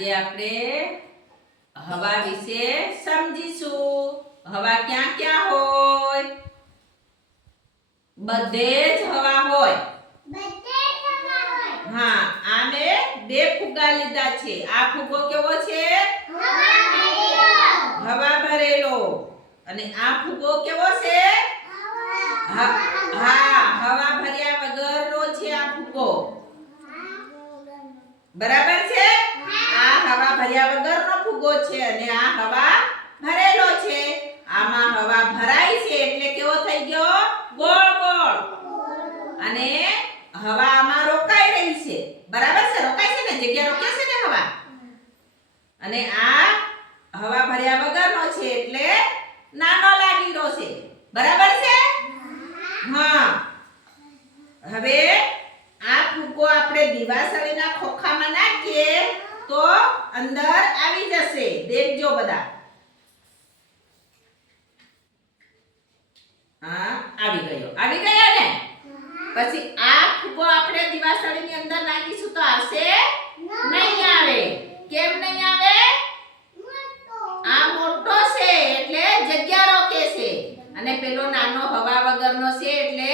આજે આપણે હવા વિશે સમજીશું. હવા ક્યાં ક્યાં હોય? બધે જ હવા હોય. હા, આ મેં બે ફુગ્ગા લીધા છે. આ ફુગ્ગો કેવો છે? હવા ભરેલો. અને આ ફુગ્ગો કેવો છે? હા, હવા ભર્યા વગરનો છે આ ફુગ્ગો. બરાબર છે? આ હવા ભર્યા વગરનો ફુગ્ગો છે અને આ હવા ભરેલો છે. આમાં હવા ભરાય છે એટલે કેવો થઈ ગયો? ગોળ ગોળ. અને હવા આમાં રોકાઈ રહી છે. બરાબર છે? રોકાય છે ને? જગ્યા રોકે છે ને હવા. અને આ હવા ભર્યા વગરનો છે એટલે નાનો લાગી રહ્યો છે. બરાબર છે? હા. હવે આ ફુગ્ગો આપણે દિવાસળીના ખોખામાં નાખીએ તો અંદર આવી જશે. દેખજો બધા. હા, આવી ગયો. આવી ગયા ને? પછી આ ફુગ્ગો આપણે દિવાસળીની અંદર નાખીશું તો આવશે? નહીં આવે. કેમ નહીં આવે? આ મોટો છે એટલે જગ્યા રોકે છે અને પેલો નાનો હવા વગરનો છે એટલે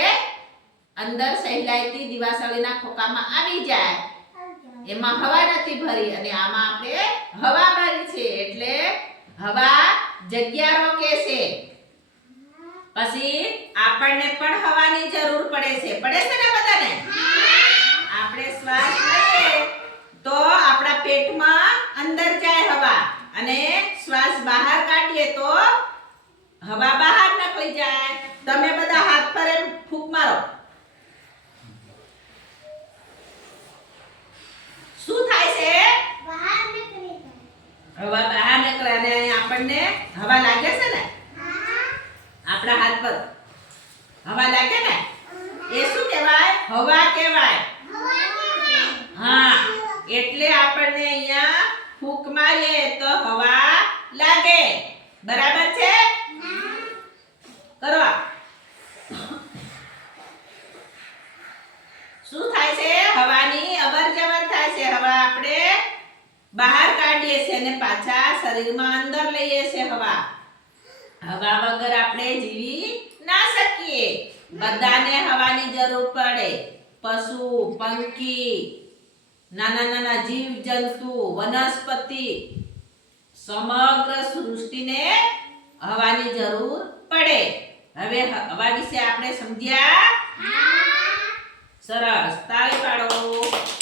અંદર સહેલાઈથી દિવાસળીના ખોખામાં આવી જાય. એમાં હવા નથી ભરી અને આમાં આપણે હવા ભરી છે એટલે હવા જગ્યા રોકે છે. પછી આપણને પણ હવાની જરૂર પડે છે. પડે છે ને બધાને? આપણે શ્વાસ લઈએ તો આપણા પેટમાં અંદર જાય હવા અને શ્વાસ બહાર કાઢીએ તો હવા બહાર નીકળી જાય. તમે બધા હાથ પર એમ ફૂંક મારો. શું થાય છે? હવા બહાર નીકળે અને આપણને હવા લાગે છે ને? આપણા હાથ પર હવા લાગે ને? એ શું કહેવાય? હવા કહેવાય. હા, એટલે આપણને અહીંયા ફૂંક મારીએ તો હવા લાગે. બરાબર છે? કરો. શું થાય છે? હવાની અવરજવર થાય છે. હવા આપણે બહાર કાઢીએ છીએ અને પાછા શરીરમાં અંદર લઈએ છીએ હવા. હવા વગર આપણે જીવી ના શકીએ. બધાને હવાની જરૂર પડે. પશુ, પંખી, નાના નાના જીવ જંતુ, વનસ્પતિ, સમગ્ર સૃષ્ટિને હવાની જરૂર પડે. હવે હવા વિશે આપણે સમજ્યા? સરસ. તાળી પાડો.